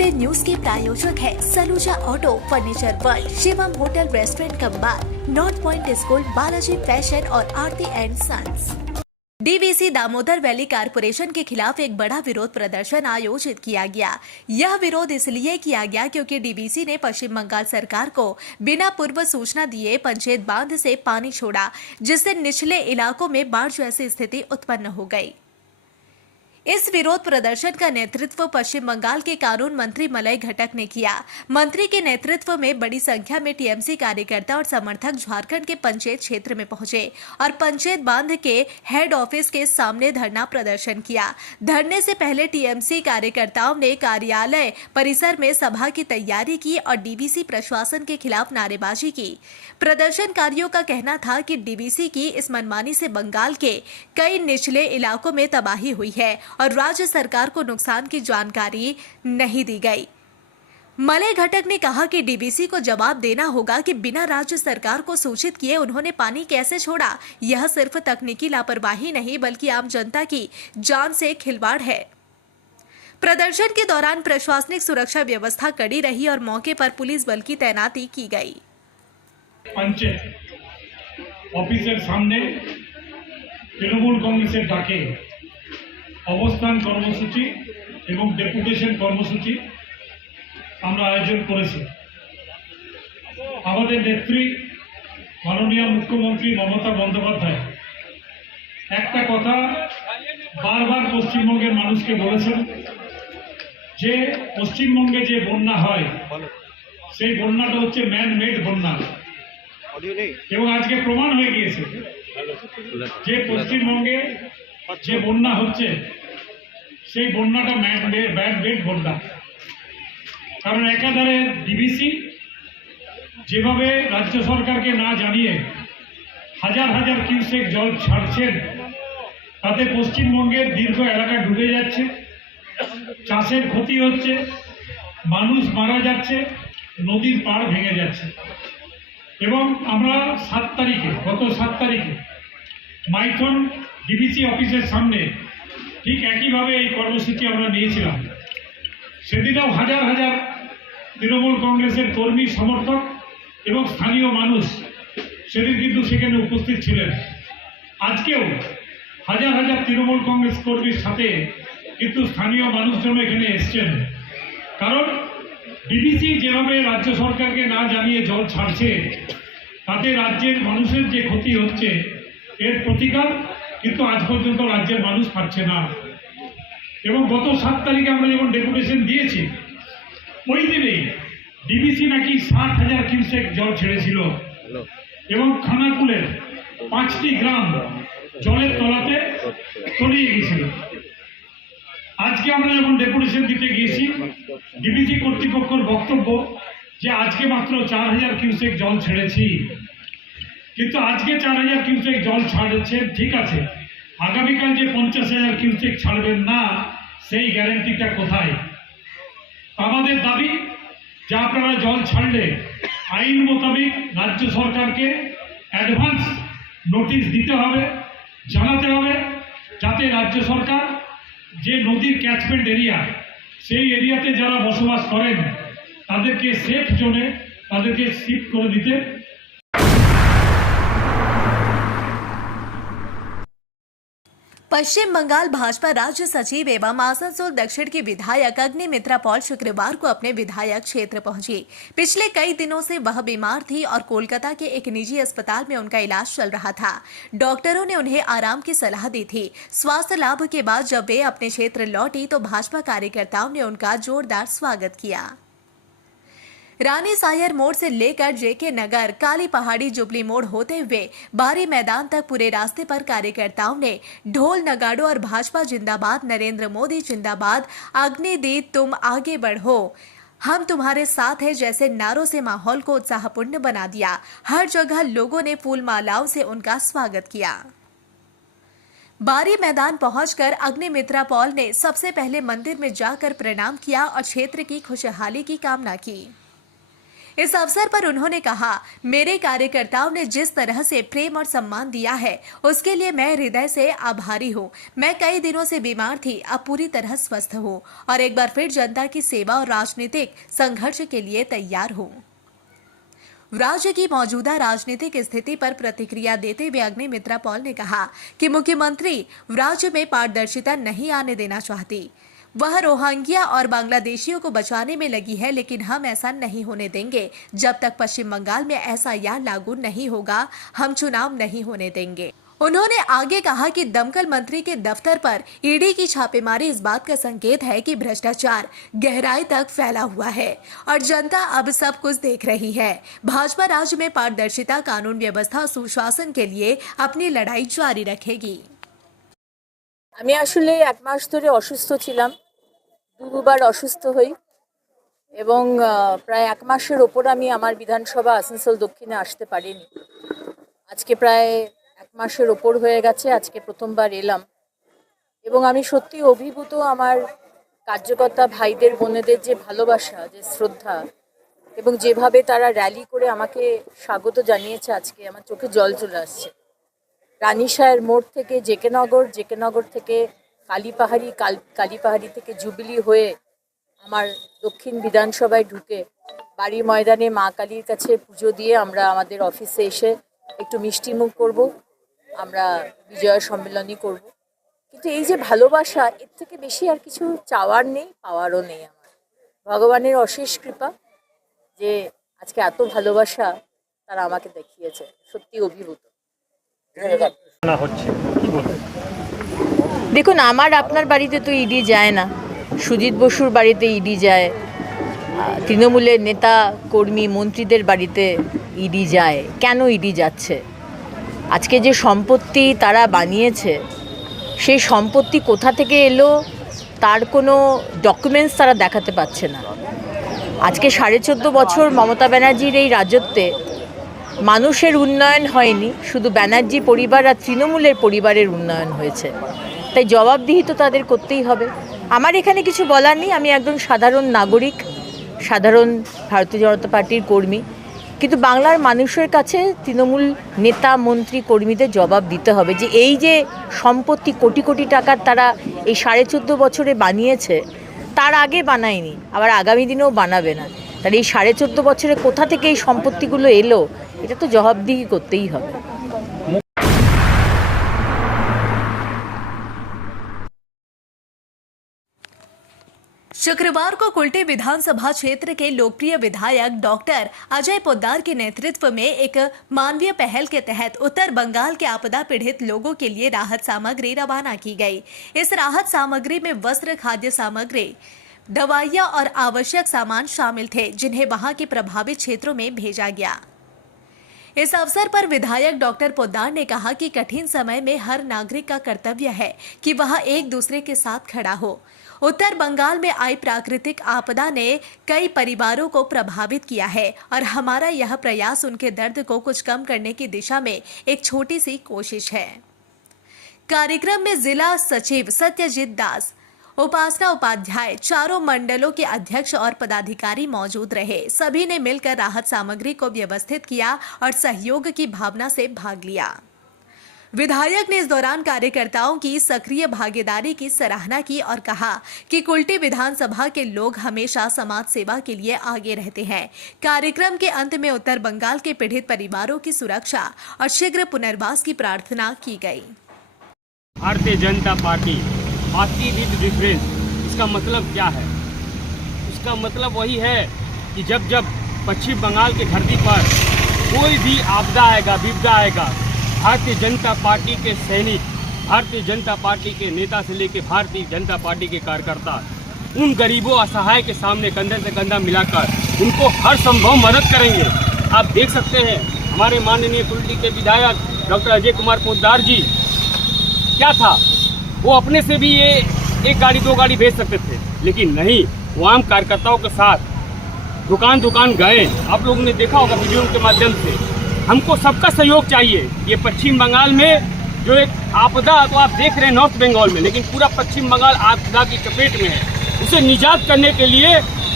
Today news के प्रायोजक है Saluja auto furniture world, Shivam hotel restaurant cum bar, North Point school, Balaji fashion और Aarti and sons. DVC Damodar Valley Corporation के खिलाफ एक बड़ा विरोध प्रदर्शन आयोजित किया गया। यह विरोध इसलिए किया गया क्योंकि डीवीसी ने पश्चिम बंगाल सरकार को बिना पूर्व सूचना दिए पंचायत बांध से पानी छोड़ा, जिससे निचले इलाकों में बाढ़ जैसी स्थिति उत्पन्न हो गई। इस विरोध प्रदर्शन का नेतृत्व पश्चिम बंगाल के कानून मंत्री मलय घटक ने किया। मंत्री के नेतृत्व में बड़ी संख्या में टीएमसी कार्यकर्ता और समर्थक झारखंड के पंचायत क्षेत्र में पहुंचे और पंचायत बांध के हेड ऑफिस के सामने धरना प्रदर्शन किया। धरने से पहले टीएमसी कार्यकर्ताओं ने कार्यालय परिसर में सभा की तैयारी की और डीवीसी प्रशासन के खिलाफ नारेबाजी की। प्रदर्शनकारियों का कहना था कि डीवीसी की इस मनमानी से बंगाल के कई निचले इलाकों में तबाही हुई है और राज्य सरकार को नुकसान की जानकारी नहीं दी गई। मलय घटक ने कहा कि डीवीसी को जवाब देना होगा कि बिना राज्य सरकार को सूचित किए उन्होंने पानी कैसे छोड़ा। यह सिर्फ तकनीकी लापरवाही नहीं बल्कि आम जनता की जान से खिलवाड़ है। प्रदर्शन के दौरान प्रशासनिक सुरक्षा व्यवस्था कड़ी रही और मौके पर पुलिस बल की तैनाती की गई। पंचायत ऑफिसर सामने तृणमूल कांग्रेसের ডাকে অবস্থান কর্মসূচি এবং ডেপুটেশন কর্মসূচি আমরা আয়োজন করেছি। আমাদের নেত্রী মাননীয় মুখ্যমন্ত্রী মমতা বন্দ্যোপাধ্যায় একটা কথা বারবার পশ্চিমবঙ্গের মানুষকে বলেছেন যে পশ্চিমবঙ্গে যে বন্যা হয় সেই বন্যাটা হচ্ছে ম্যান মেড বন্যা এবং আজকে প্রমাণ হয়ে গিয়েছে যে পশ্চিমবঙ্গে যে বন্যা হচ্ছে সেই বন্যাটা ম্যান মেড বন্যা। কারণ একাধারে ডিভিসি যেভাবে রাজ্য সরকারকে না জানিয়ে হাজার হাজার কিউসেক জল ছাড়ছেন তাতে পশ্চিমবঙ্গের দীর্ঘ এলাকা ডুবে যাচ্ছে, চাষের ক্ষতি হচ্ছে, মানুষ মারা যাচ্ছে, নদীর পাড় ভেঙে যাচ্ছে। এবং আমরা গত 7 তারিখে মাইথন ডিভিসি অফিসের সামনে ঠিক একইভাবে এই কর্মসূচি আমরা নিয়েছিলাম। সেদিনও হাজার হাজার তৃণমূল কংগ্রেসের কর্মী সমর্থক এবং স্থানীয় মানুষ সেদিন কিন্তু সেখানে উপস্থিত ছিলেন। আজকেও হাজার হাজার তৃণমূল কংগ্রেস কর্মীর সাথে কিন্তু স্থানীয় মানুষজন এখানে এসছেন। কারণ ডিভিসি যেভাবে রাজ্য সরকারকে না জানিয়ে জল ছাড়ছে তাতে রাজ্যের মানুষের যে ক্ষতি হচ্ছে এর প্রতিকার কিন্তু আজ পর্যন্ত রাজ্যের মানুষ পাচ্ছে না। এবং গত 7 তারিখে আমরা যখন ডেপুটেশন দিয়েছি ওই দিনেই ডিভিসি নাকি 60,000 কিউসেক জল ছেড়েছিল এবং খানাকুলের 5টি গ্রাম জলের তলাতে তলিয়ে গিয়েছিল। আজকে আমরা যখন ডেপুটেশন দিতে গিয়েছি ডিভিসি কর্তৃপক্ষের বক্তব্য যে আজকে মাত্র 4,000 কিউসেক জল ছেড়েছি। কিন্তু আজকে 4,000 কিউসেক জল ছাড়ছে ঠিক আছে, আগামীকাল যে 50,000 কিউসেক ছাড়বেন না সেই গ্যারান্টিটা কোথায়? আমাদের দাবি যে আপনারা জল ছাড়লে আইন মোতাবেক রাজ্য সরকারকে অ্যাডভান্স নোটিশ দিতে হবে, জানাতে হবে, যাতে রাজ্য সরকার যে নদীর ক্যাচমেন্ট এরিয়া সেই এরিয়াতে যারা বসবাস করেন তাদেরকে সেফ জোনে তাদেরকে শিফট করে দিতে। पश्चिम बंगाल भाजपा राज्य सचिव एवं आसनसोल दक्षिण की विधायक अग्निमित्रा पॉल शुक्रवार को अपने विधायक क्षेत्र पहुंची। पिछले कई दिनों से वह बीमार थी और कोलकाता के एक निजी अस्पताल में उनका इलाज चल रहा था। डॉक्टरों ने उन्हें आराम की सलाह दी थी। स्वास्थ्य लाभ के बाद जब वे अपने क्षेत्र लौटी तो भाजपा कार्यकर्ताओं ने उनका जोरदार स्वागत किया। रानी सायर मोड़ से लेकर जेके नगर, काली पहाड़ी, जुबली मोड़ होते हुए बारी मैदान तक पूरे रास्ते पर कार्यकर्ताओं ने ढोल नगाड़ों और भाजपा जिंदाबाद, नरेंद्र मोदी जिंदाबाद, अग्निदीप तुम आगे बढ़ो, हम तुम्हारे साथ हैं जैसे नारों से माहौल को उत्साहपूर्ण बना दिया। हर जगह लोगों ने फूल मालाओं से उनका स्वागत किया। बारी मैदान पहुंचकर अग्निमित्रा पॉल ने सबसे पहले मंदिर में जाकर प्रणाम किया और क्षेत्र की खुशहाली की कामना की। इस अवसर पर उन्होंने कहा, मेरे कार्यकर्ताओं ने जिस तरह से प्रेम और सम्मान दिया है उसके लिए मैं हृदय से आभारी हूँ। मैं कई दिनों से बीमार थी, अब पूरी तरह स्वस्थ हूँ और एक बार फिर जनता की सेवा और राजनीतिक संघर्ष के लिए तैयार हूँ। राज्य की मौजूदा राजनीतिक स्थिति पर प्रतिक्रिया देते हुए अग्निमित्रा पॉल ने कहा कि मुख्यमंत्री राज्य में पारदर्शिता नहीं आने देना चाहती। वह रोहिंग्या और बांग्लादेशियों को बचाने में लगी है, लेकिन हम ऐसा नहीं होने देंगे। जब तक पश्चिम बंगाल में एसआईआर लागू नहीं होगा, हम चुनाव नहीं होने देंगे। उन्होंने आगे कहा कि दमकल मंत्री के दफ्तर पर ईडी की छापेमारी इस बात का संकेत है कि भ्रष्टाचार गहराई तक फैला हुआ है और जनता अब सब कुछ देख रही है। भाजपा राज्य में पारदर्शिता, कानून व्यवस्था और सुशासन के लिए अपनी लड़ाई जारी रखेगी। আমি আসলে এক মাস ধরে অসুস্থ ছিলাম, দুবার অসুস্থ হই এবং প্রায় এক মাসের ওপর আমি আমার বিধানসভা আসানসোল দক্ষিণে আসতে পারিনি। আজকে প্রায় এক মাসের ওপর হয়ে গেছে, আজকে প্রথমবার এলাম এবং আমি সত্যি অভিভূত। আমার কার্যকর্তা ভাইদের বোনেদের যে ভালোবাসা, যে শ্রদ্ধা এবং যেভাবে তারা র্যালি করে আমাকে স্বাগত জানিয়েছে, আজকে আমার চোখে জল চলে আসছে। রানীশাহের মোড় থেকে জেকেনগর থেকে কালীপাহাড়ি থেকে জুবিলি হয়ে আমার দক্ষিণ বিধানসভায় ঢুকে বাড়ি ময়দানে মা কালীর কাছে পুজো দিয়ে আমরা আমাদের অফিসে এসে একটু মিষ্টিমুখ করব, আমরা বিজয় সম্মেলনী করব। কিন্তু এই যে ভালোবাসা, এর থেকে বেশি আর কিছু চাওয়ার নেই, পাওয়ারও নেই। আমার ভগবানের অশেষ কৃপা যে আজকে এত ভালোবাসা তারা আমাকে দেখিয়েছে, সত্যি অভিভূত। দেখুন, আমার আপনার বাড়িতে তো ইডি যায় না, সুজিত বসুর বাড়িতে ইডি যায়, তৃণমূলের নেতা কর্মী মন্ত্রীদের বাড়িতে ইডি যায়। কেন ইডি যাচ্ছে? আজকে যে সম্পত্তি তারা বানিয়েছে, সেই সম্পত্তি কোথা থেকে এলো তার কোনো ডকুমেন্টস তারা দেখাতে পারছে না। আজকে 14.5 বছর মমতা ব্যানার্জির এই রাজত্বে মানুষের উন্নয়ন হয়নি, শুধু ব্যানার্জি পরিবার আর তৃণমূলের পরিবারের উন্নয়ন হয়েছে। তাই জবাবদিহি তো তাদের করতেই হবে। আমার এখানে কিছু বলার নেই, আমি একজন সাধারণ নাগরিক, সাধারণ ভারতীয় জনতা পার্টির কর্মী, কিন্তু বাংলার মানুষের কাছে তৃণমূল নেতা মন্ত্রী কর্মীদের জবাব দিতে হবে যে এই যে সম্পত্তি কোটি কোটি টাকার তারা এই 14.5 বছরে বানিয়েছে, তার আগে বানায়নি, আবার আগামী দিনেও বানাবে না। তাহলে এই 14.5 বছরে কোথা থেকে এই সম্পত্তিগুলো এলো, এটা তো জবাবদিহি করতেই হবে। शुक्रवार को कुल्टी विधानसभा क्षेत्र के लोकप्रिय विधायक डॉक्टर अजय पोद्दार के नेतृत्व में एक मानवीय पहल के तहत उत्तर बंगाल के आपदा पीड़ित लोगों के लिए राहत सामग्री रवाना की गई। इस राहत सामग्री में वस्त्र, खाद्य सामग्री, दवाइयां और आवश्यक सामान शामिल थे, जिन्हें वहां के प्रभावित क्षेत्रों में भेजा गया। इस अवसर पर विधायक डॉक्टर पोद्दार ने कहा कि कठिन समय में हर नागरिक का कर्तव्य है कि वह एक दूसरे के साथ खड़ा हो। उत्तर बंगाल में आई प्राकृतिक आपदा ने कई परिवारों को प्रभावित किया है और हमारा यह प्रयास उनके दर्द को कुछ कम करने की दिशा में एक छोटी सी कोशिश है। कार्यक्रम में जिला सचिव सत्यजीत दास, उपासना उपाध्याय, चारों मंडलों के अध्यक्ष और पदाधिकारी मौजूद रहे। सभी ने मिलकर राहत सामग्री को व्यवस्थित किया और सहयोग की भावना से भाग लिया। विधायक ने इस दौरान कार्यकर्ताओं की सक्रिय भागीदारी की सराहना की और कहा कि कुल्टी विधानसभा के लोग हमेशा समाज सेवा के लिए आगे रहते हैं। कार्यक्रम के अंत में उत्तर बंगाल के पीड़ित परिवारों की सुरक्षा और शीघ्र पुनर्वास की प्रार्थना की गई। Bharatiya Janata party, party with difference, इसका मतलब क्या है? इसका मतलब वही है कि जब जब पश्चिम बंगाल की धरती पर कोई भी आपदा आएगा, विपदा आएगा, भारतीय जनता पार्टी के सैनिक, भारतीय जनता पार्टी के नेता से लेकर भारतीय जनता पार्टी के कार्यकर्ता उन गरीबों असहाय के सामने कंधे से कंधा मिलाकर उनको हर संभव मदद करेंगे। आप देख सकते हैं हमारे माननीय कुल्टी के विधायक डॉक्टर अजय कुमार पोद्दार जी, क्या था, वो अपने से भी ये 1 गाड़ी 2 गाड़ी भेज सकते थे, लेकिन नहीं, वो आम कार्यकर्ताओं के साथ दुकान दुकान गए। आप लोगों ने देखा होगा वीडियो के माध्यम से। हमको सबका सहयोग चाहिए। ये पश्चिम बंगाल में जो एक आपदा, तो आप देख रहे हैं नॉर्थ बंगाल में, लेकिन पूरा पश्चिम बंगाल आपदा की चपेट में है। उसे निजात करने के लिए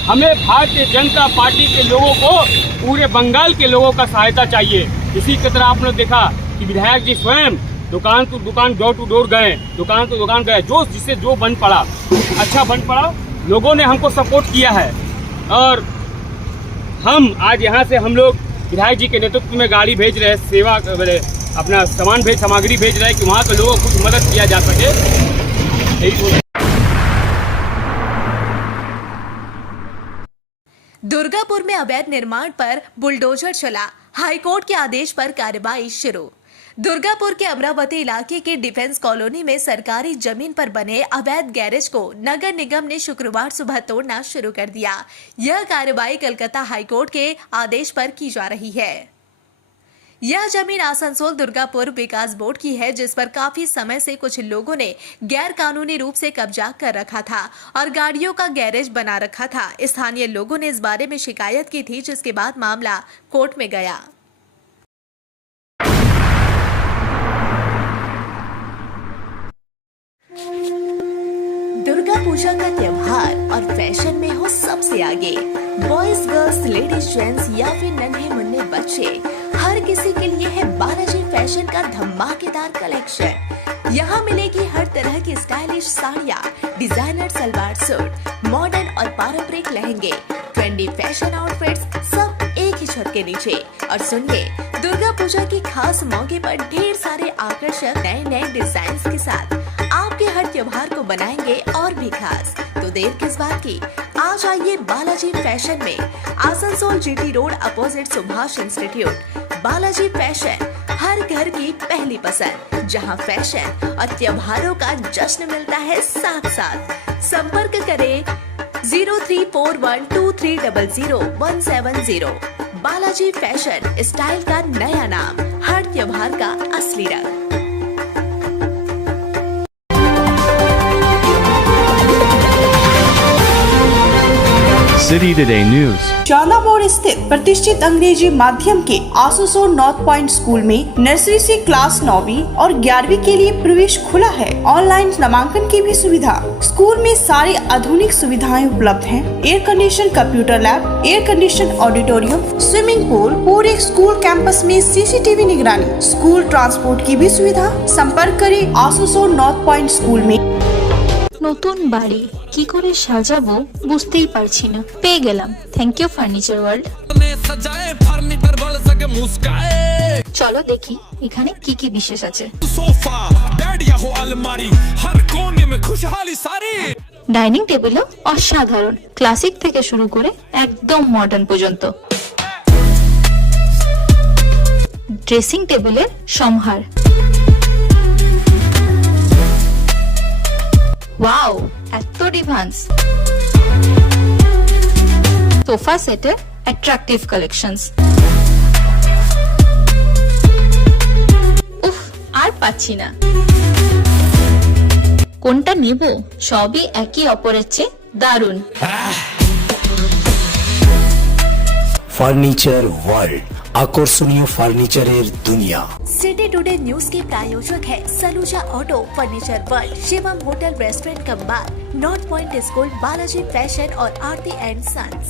हमें भारतीय जनता पार्टी के लोगों को पूरे बंगाल के लोगों का सहायता चाहिए। इसी की तरह आपने देखा कि विधायक जी स्वयं दुकान टू दुकान, डोर टू डोर गए, दुकान टू दुकान गए, जो जिससे जो बन पड़ा अच्छा बन पड़ा। लोगों ने हमको सपोर्ट किया है और हम आज यहाँ से हम लोग विधायक जी के नेतृत्व में गाड़ी भेज रहे हैं, सेवा अपना सामग्री भेज रहे हैं कि वहाँ के लोगों को कुछ मदद किया जा सके। यही दुर्गापुर में अवैध निर्माण पर बुलडोजर चला, हाईकोर्ट के आदेश पर कार्रवाई शुरू। दुर्गापुर के अमरावती इलाके के डिफेंस कॉलोनी में सरकारी जमीन पर बने अवैध गैरेज को नगर निगम ने शुक्रवार सुबह तोड़ना शुरू कर दिया। यह कार्रवाई कलकत्ता हाईकोर्ट के आदेश पर की जा रही है। यह जमीन आसनसोल दुर्गापुर विकास बोर्ड की है, जिस पर काफी समय से कुछ लोगों ने गैर कानूनी रूप से कब्जा कर रखा था और गाड़ियों का गैरेज बना रखा था। स्थानीय लोगों ने इस बारे में शिकायत की थी, जिसके बाद मामला कोर्ट में गया। दुर्गा पूजा का त्योहार और फैशन में हो सबसे आगे। बॉयज, गर्ल्स, लेडीज, जेंट्स या फिर नन्हे मुन्ने बच्चे, हर किसी के लिए है बालाजी फैशन का धमाकेदार कलेक्शन। यहाँ मिलेगी हर तरह की स्टाइलिश साड़ियाँ, डिजाइनर सलवार सूट, मॉडर्न और पारंपरिक लहंगे, ट्रेंडी फैशन आउटफिट्स, सब एक ही छत के नीचे। और सुनिए, दुर्गा पूजा की खास मौके पर ढेर सारे आकर्षक नए नए डिजाइन के साथ आपके हर त्योहार को बनाएंगे और भी खास। तो देर किस बात की, आज आइए बालाजी फैशन में, Asansol GT road opposite Subhash institute. Balaji fashion, हर घर की पहली पसंद, जहां फैशन और त्योहारों का जश्न मिलता है साथ साथ। संपर्क करें 034123000170। बालाजी फैशन, स्टाइल का नया नाम, हर त्योहार का असली रंग। City today news. चांदा मोड़ स्थित प्रतिष्ठित अंग्रेजी माध्यम के आसनसोल नॉर्थ पॉइंट स्कूल में नर्सरी से क्लास 9वीं और 11वीं के लिए प्रवेश खुला है। ऑनलाइन नामांकन की भी सुविधा। स्कूल में सारी आधुनिक सुविधाएं उपलब्ध हैं। Air condition computer lab, air condition auditorium, swimming pool, पूरे स्कूल कैंपस में सीसीटीवी निगरानी, स्कूल ट्रांसपोर्ट की भी सुविधा। संपर्क करें आसनसोल नॉर्थ पॉइंट स्कूल में। নতুন বাড়ি কি করে সাজাবো বুঝতেই পারছি না, পেয়ে গেলাম থ্যাংক ইউ ফার্নিচার ওয়ার্ল্ড। চলো দেখি এখানে কি কি বিশেষ আছে। ডাইনিং টেবিলও অসাধারণ, ক্লাসিক থেকে শুরু করে একদম মডার্ন পর্যন্ত। ড্রেসিং টেবিলের সম্ভার, ওয়াও এত ডিভান্স। সোফা সেটের অ্যাট্রাকটিভ কালেকশনস। উফ, আর পাচ্ছি না, কোনটা নেব? সবই একই অপরের চেয়ে দারুণ। ফার্নিচার ওয়ার্ল্ড, আকর্ষণীয় ফার্নিচারের দুনিয়া। सिटी टुडे न्यूज के प्रायोजक है Saluja auto, furniture world, Shivam hotel restaurant cum bar, North Point school, Balaji fashion और आरती एंड सन्स।